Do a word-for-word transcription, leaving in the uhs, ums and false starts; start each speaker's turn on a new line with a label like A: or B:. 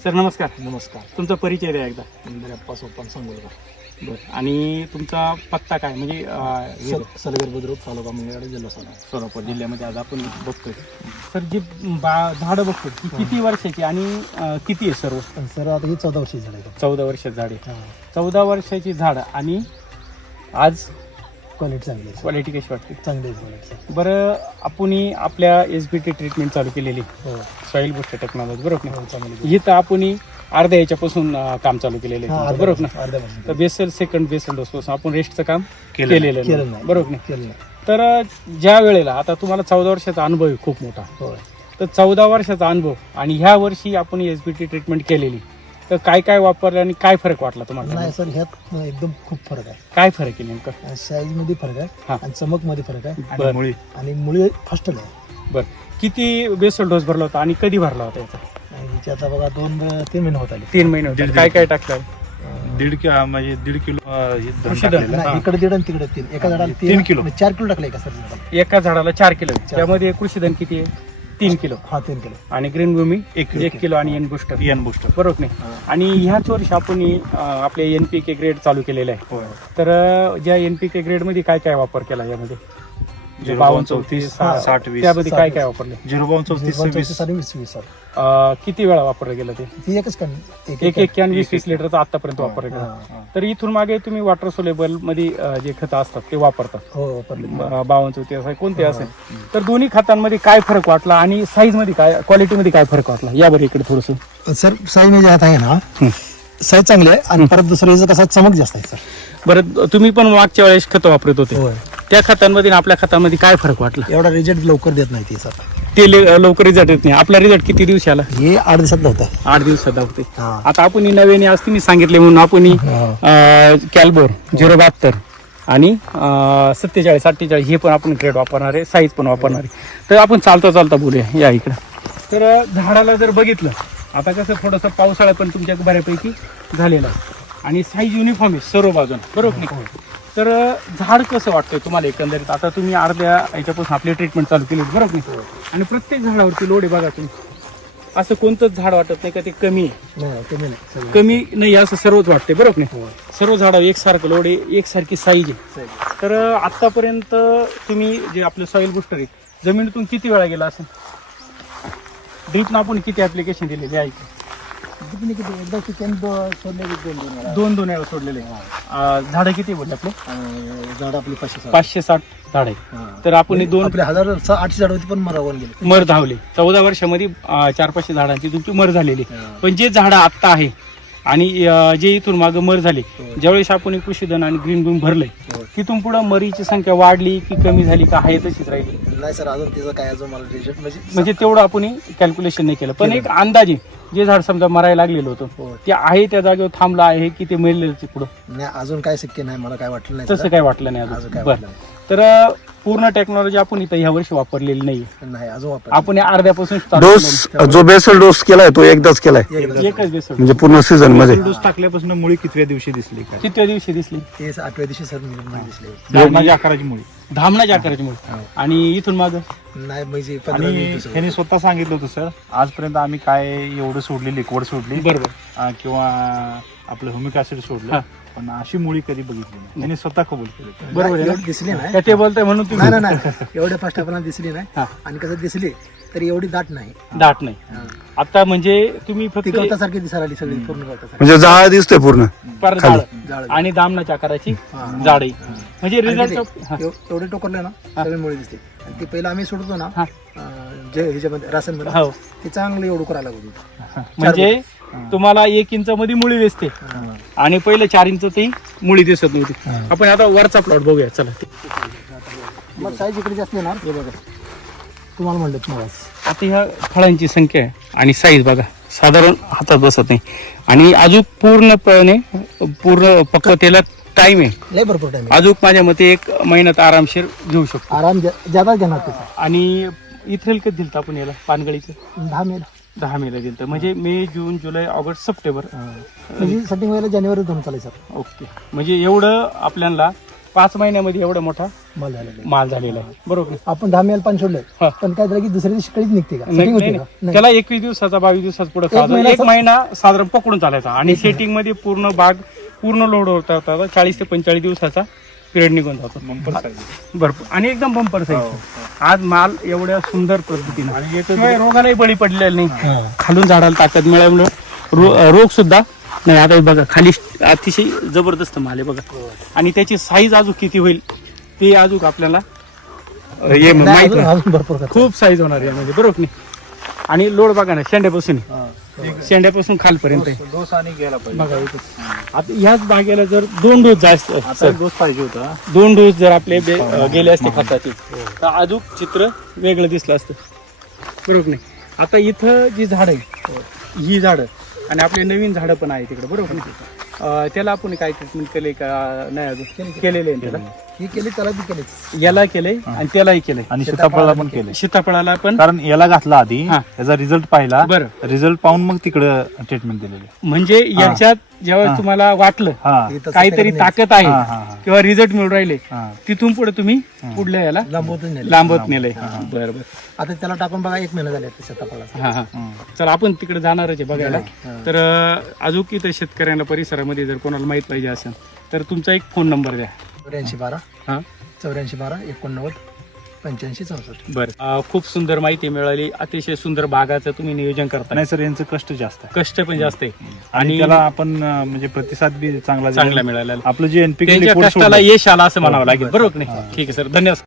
A: Sir नमस्कार.
B: नमस्कार.
A: तुमचा परिचय द्या एकदा.
B: इंद्रप्पा सोपान सांगोलकर.
A: बरं. आणि तुमचा पत्ता काय म्हणजे
B: सल सलगर बुद्रुक तालुका मंगळवेढा जिल्हा सोलापूर.
A: सोलापूर जिल्ह्यामध्ये आज आपण बघतोय. सर जी बा झाडं बघतोय ती किती वर्षाची आणि अं, किती आहे सर्व?
B: सर आता ही चौदा वर्षी झाली.
A: चौदा वर्षाची झाडे. चौदा वर्षाची झाडं आणि आज
B: क्वालिटी चांगली आहे.
A: क्वालिटी कशी वाटते?
B: चांगली आहे क्वालिटी.
A: बरं, आपण आपल्या एस बी टी ट्रीटमेंट चालू केलेली
B: हो
A: सॉईल बुस्टर टेक्नॉलॉजी बरोबर ना?
B: हो चांगली.
A: ही तर आपण अर्ध्या याच्यापासून अं, काम चालू केलेलं आहे तुमचं, बरोबर ना?
B: अर्ध्या
A: तर
B: वर्षी
A: बेसल सेकंड बेसल डोस पासून आपण रेस्टचं काम केलेलं
B: केलं
A: नाही, बरोबर ना?
B: केलं नाही.
A: तर अं, ज्या वेळेला आता तुम्हाला चौदा वर्षाचा अनुभव आहे खूप मोठा,
B: हो.
A: तर चौदा वर्षाचा अनुभव आणि ह्या वर्षी आपण एस बी टी ट्रीटमेंट केलेली, तर काय काय वापरलं आणि काय फरक वाटला तुम्हाला?
B: नाही सर, ह्यात एकदम खूप फरक आहे.
A: काय फरक आहे नेमकं?
B: साईज मध्ये फरक आहे
A: हा.
B: आणि चमक मध्ये फरक आहे
A: बरं.
B: आणि मुळी आणि मुळी फास्ट आहे.
A: बरं, किती बेसल डोस भरला होता आणि कधी भरला होता याचा?
B: आणि हिची आता बघा दोन तीन महिने होत आले.
A: तीन महिने होते. काय काय टाकलं?
C: दीड किलो म्हणजे दीड किलो अं, हे धन
A: कृषी धन.
C: टाकलेलं.
B: नाही, इकडे दीड आणि तिकडे तीन. एका झाडाला
C: तीन किलो.
B: म्हणजे चार किलो टाकले का सर?
A: एका झाडाला चार किलो आहे.
B: चार.
A: त्यामध्ये कृषीधन किती आहे? तीन किलो.
B: हा तीन किलो.
A: आणि ग्रीन भूमी
C: एक किलो.
A: एक किलो आणि एन बुस्टर
C: एन बुस्टर.
A: बरोबर नाही? आणि ह्याच वर्षी आपण अं, आपले एन पी के ग्रेड चालू केलेले आहे.
C: होय.
A: तर अं, ज्या एन पी के ग्रेड मध्ये काय काय वापर केला यामध्ये?
C: झिरो
A: बावन्न
C: बावन्न
A: चौतीस
C: चौतीस
A: सहा,
C: साठ वीस
A: त्यामध्ये काय
B: साठ
A: काय वापरले?
C: झिरो बावन्न चौतीस सव्वीस
B: चौतीस आणि वीस वीस सर.
A: अं, किती वेळा वापरलं गेलं ते?
B: ती एकच कण
A: एक एक कॅन वीस वीस लिटरचा आतापर्यंत वापर केला.
B: हा.
A: तर इथून मागे तुम्ही वॉटर सोलेबल मध्ये अं, जे खतं असतात ते वापरतात.
B: हो वापरले.
A: ब- बावन्न चौतीस असेल कोणते असेल, तर दोन्ही खतांमध्ये काय फरक वाटला आणि साईज मध्ये काय, क्वालिटी मध्ये काय फरक वाटला? या बरं इकडे थोडस.
B: सर साईज म्हणजे आता आहे ना, साईज चांगली आहे आणि परत दुसरं याचं कसं चमक जास्त आहे सर.
A: बरं, तुम्ही पण मागच्या वेळेस खतं वापरत होते,
B: होय.
A: त्या खतांमध्ये आणि आपल्या खतांमध्ये काय फरक वाटला?
B: एवढा रिझल्ट लवकर देत नाही ते सर.
A: ते ले- लवकर रिझल्ट येत नाही. आपला रिझल्ट किती दिवशी आला?
B: हे आठ दिवसात होतं.
A: आठ दिवसात दाखवते.
B: हा.
A: आता आपण ही नव्याने आज तुम्ही सांगितले म्हणून आपण
B: हा.
A: कॅल्बोर झिरो बहात्तर आणि सत्तेचाळीस अठ्ठेचाळीस हे पण आपण ग्रेड वापरणार आहे, साईज पण वापरणार आहे. तर आपण चालता चालता बोलूया या इकडं. तर अं, झाडाला जर बघितलं, आता कसं थोडंसं पावसाळा पण तुमच्या बऱ्यापैकी झालेला आहे आणि साईज युनिफॉर्म आहे सर्व बाजून, बरोबर नाही? तर अं, झाड कसं वाटतंय तुम्हाला एकंदरीत? आता तुम्ही अर्ध्या याच्यापासून आपली ट्रीटमेंट चालू केली, बरोबर नाही? आणि प्रत्येक झाडावरती लोड आहे बघा तुम्ही. असं कोणतंच झाड वाटत नाही का ते कमी आहे?
B: नाही कमी नाही सगळं.
A: कमी नाही असं सर्वच वाटते, बरोबर नाही? सर्व झाडावर एकसारखं लोड आहे, एकसारखी साईज आहे. तर अं, आतापर्यंत तुम्ही जे आपलं सॉईल बुस्टर आहे जमिनीतून किती वेळा गेला असेल? ड्रीपनं आपण किती ऍप्लिकेशन दिलेली आहे?
B: किती नाही किती एकदा चिकन सोडले की दोन दोन वेळा.
A: दोन दोन वेळा सोडलेले आहे. झाडं किती बोलले आपले?
B: आणि झाड आपली पाचशे साठ.
A: पाचशे साठ झाड आहे.
B: हा.
A: तर आपण हे दोन
B: आपले हजार सा- आठशे झाड होती पण मरावून गेले.
A: मर धावले. चौदा वर्षामध्ये अं, चार पाचशे झाडांची तुमची मर झालेली.
B: हा.
A: पण जे झाडं आत्ता आहे आणि अं, जे इथून मागं मर झाले,
B: हो.
A: ज्यावेळेस आपण कृषीधन आणि ग्रीन बूम भरलंय,
B: हो.
A: तिथून पुढे मरीची संख्या वाढली की कमी झाली का आहे तशीच राहिली?
B: नाही सर, अजून तिचं काय अजून मला रिझल्ट म्हणजे
A: म्हणजे तेवढं आपण कॅल्क्युलेशन नाही केलं, पण एक अंदाजे जे झाड समजा मरायला लागलेलं होतं
B: हो.
A: ते आहे त्या जागेवर थांबलं आहे की ते मेलेलं पुढं?
B: नाही अजून काय शक्य नाही, मला काय वाटलं नाही
A: तसं काय वाटलं नाही
B: अजून
A: अजून.
B: काय
A: बरं,
B: वाटलं नाही.
A: तर अं, पूर्ण टेक्नॉलॉजी आपण इथं ह्या वर्षी वापरलेली नाही.
B: नाही अजून वापर
A: आपण या अर्ध्यापासून चालू
D: डोस जो बेसल डोस केलाय तो एकदाच केलाय
A: केलेलं. एकच बेसल.
D: म्हणजे पूर्ण सीझन मध्ये.
C: डोस टाकल्यापासून मुळी कितव्या दिवशी दिसली काय?
A: कितव्या दिवशी दिसली?
B: ते आठव्या दिवशी सर मला दिसले.
C: धारणाची आकाराची मुळी.
A: धामणाच्या आकाराची मुळे. आणि इथून माग
B: नाही म्हणजे पंधरा
C: आणि
B: वीस दिवसात.
C: ह्याने स्वतः सांगितलं होतं सर, आजपर्यंत आम्ही काय एवढं सोडली, लिक्विड सोडली
A: बरोबर
C: अं, किंवा आपलं ह्युमिक ऍसिड
A: हा.
C: सोडलं, पण अशी मुळी कधी बघितली नाही. त्यांनी स्वतः कबूल केलं.
A: बरोबर आहे ना?
B: एवढी दिसली नाही.
A: काय ते बोलताय म्हणून
B: नाही
A: तुम्ही
B: नाही नाही एवढ्या फास्ट आपल्याला दिसली नाही.
A: हा.
B: आणि कसं दिसली तरी एवढी दाट नाही.
A: दाट नाही. आता म्हणजे तुम्ही
B: ती
A: फक्त
B: गवतासारखी दिसायला आली सगळी पूर्ण गवतासारखी.
D: म्हणजे जाळ दिसतोय पूर्ण.
A: पर
D: खाली.
A: झाड
B: जाळ.
A: आणि दामनाच्या आकाराची
B: हा.
A: जाडी म्हणजे
B: आणि
A: रिझल्ट
B: ते एव- एवढे टोकरले ना सगळी मुळी दिसते. आणि ते पहिलं आम्ही सोडतो ना
A: हा.
B: अं, जे ह्याच्यामध्ये रासन मध्ये
A: हो.
B: ते चांगलं एवढं करायला लागत होतं.
A: म्हणजे तुम्हाला एक इंच मध्ये मुळी दिसते आणि पहिले चार इंच ती मुळी दिसत नव्हती.
B: हा.
A: आपण आता वरचा प्लॉट बघूया चला.
B: मग साईज इकडे जास्त येणार. हे बघा तुम्हाला म्हणलं तुम्हाला
A: आता ह्या फळांची संख्या आहे आणि साईज बघा साधारण हातात बसत नाही आणि अजून पूर्णपणे पूर्ण पक्वतेला टाइम आहे.
B: लय भरपूर टाइम
A: अजून माझ्या मते एक महिन्यात आरामशीर घेऊ शकतो.
B: आराम ज्या- ज्यादा घेणार त्याचा.
A: आणि इथेल कधी दिलं आपण याला पानगळीचं?
B: दहा मे
A: दहा मेला दिलं म्हणजे मे जून जुलै ऑगस्ट सप्टेंबर.
B: म्हणजे सेटिंग व्हायला जानेवारी दोन चालेल सर.
A: ओके, म्हणजे एवढं आपल्याला पाच महिन्यामध्ये एवढा मोठा
B: माल झालेला आहे.
A: माल झालेला आहे, बरोबर ना?
B: आपण दहा मेल पाणी सोडलंय
A: हा.
B: पण काय झालं की दुसऱ्या दिवशी कळीच निघते का
A: नाही,
B: सेटिंग
A: नाही,
B: होते का
A: नाही. त्याला एकवीस दिवसाचा बावीस दिवसाचा पुढे
B: एक महिना
A: एक
B: सा-
A: महिना साधारण पकडून चालायचा आणि सेटिंग मध्ये पूर्ण बाग पूर्ण लोड होता होता चाळीस ते पंचेचाळीस दिवसाचा पिरियड निघून जातो भरपूर आणि एकदम बंपर साईज आज माल एवढ्या सुंदर पद्धतीने आणि याच्याशिवाय रोगालाही बळी पडलेला नाही.
B: हा.
A: खालून झाडाला ताकद मिळाल्यामुळे रो- रोग सुद्धा नाही. आता हे बघा खाली अतिशय जबरदस्त माल आहे बघा आणि त्याची साईज अजून किती होईल ते अजून आपल्याला अं, हे
B: नाही,
A: माहित
B: अजून-
A: नाही.
B: अजून भरपूर करतात.
A: खूप साईज होणार आहे यामध्ये, बरोबर नाही? आणि लोड बघा ना शेंड्यापासून शेंड्यापासून खालपर्यंत आहे.
C: डोस आणि गेला पाहिजे.
A: बघा इथे. आता ह्याच बागेला जर दोन डोस जास्त
C: आता डोस पाहिजे होता.
A: दोन डोस जर आपले बे- अं, गेले असते खताचे तर अजून चित्र वेगळं दिसलं असतं, बरोबर नाही? आता इथं जी झाड आहे ही झाडं आणि आपले नवीन झाडं पण आहे तिकडे, बरोबर नाही? अं, त्याला आपण काय ट्रीटमेंट केलंय का नाही अजून केलेलं आहे त्याला?
B: ही केली त्याला बी केलीच
A: याला केलंय आणि त्यालाही केलंय.
C: आणि सीताफळाला पण केले.
A: सीताफळाला पण
C: कारण याला घातला आधी
A: हा.
C: याचा रिझल्ट पाहिला.
A: बरं.
C: रिझल्ट पाहून मग तिकडे ट्रीटमेंट दिलेली.
A: म्हणजे याच्यात जेव्हा तुम्हाला वाटलं
C: हा
A: काहीतरी ताकद
C: हा,
A: आहे
C: हा, हा.
A: किंवा रिझल्ट मिळून राहिले
C: हा.
A: तिथून पुढे तुम्ही पुढल्या याला
B: लांबवतच नाही
A: लांबत नेलंय. बरं बरं
B: आता त्याला टाकून बघा एक महिना झाले सीताफळाचा.
A: हा हा चला आपण तिकडे जाणारच आहे बघायला. तर अं, अजून इथं शेतकऱ्यांना परिसरामध्ये जर कोणाला माहित पाहिजे असेल तर तुमचा एक फोन नंबर द्या.
B: चौऱ्याऐंशी बारा
A: हा
B: चौऱ्याऐंशी बारा एकोणनव्वद पंच्याऐंशी चौसष्ट.
A: बरं अं, खूप सुंदर माहिती मिळाली. अतिशय सुंदर बागाचं तुम्ही नियोजन करता.
C: नाही सर यांचं कष्ट जास्त आहे
A: कष्ट पण जास्त आहे
C: आणि
A: आणि
C: त्याला आपण अं, म्हणजे प्रतिसाद बी चांगला दिला.
A: चांगला मिळाला.
C: आपलं जे एनपीके
A: त्यांच्या कष्टाला यश आला असं म्हणावं लागेल, बरोबर नाही? ठीक आहे सर, धन्यवाद.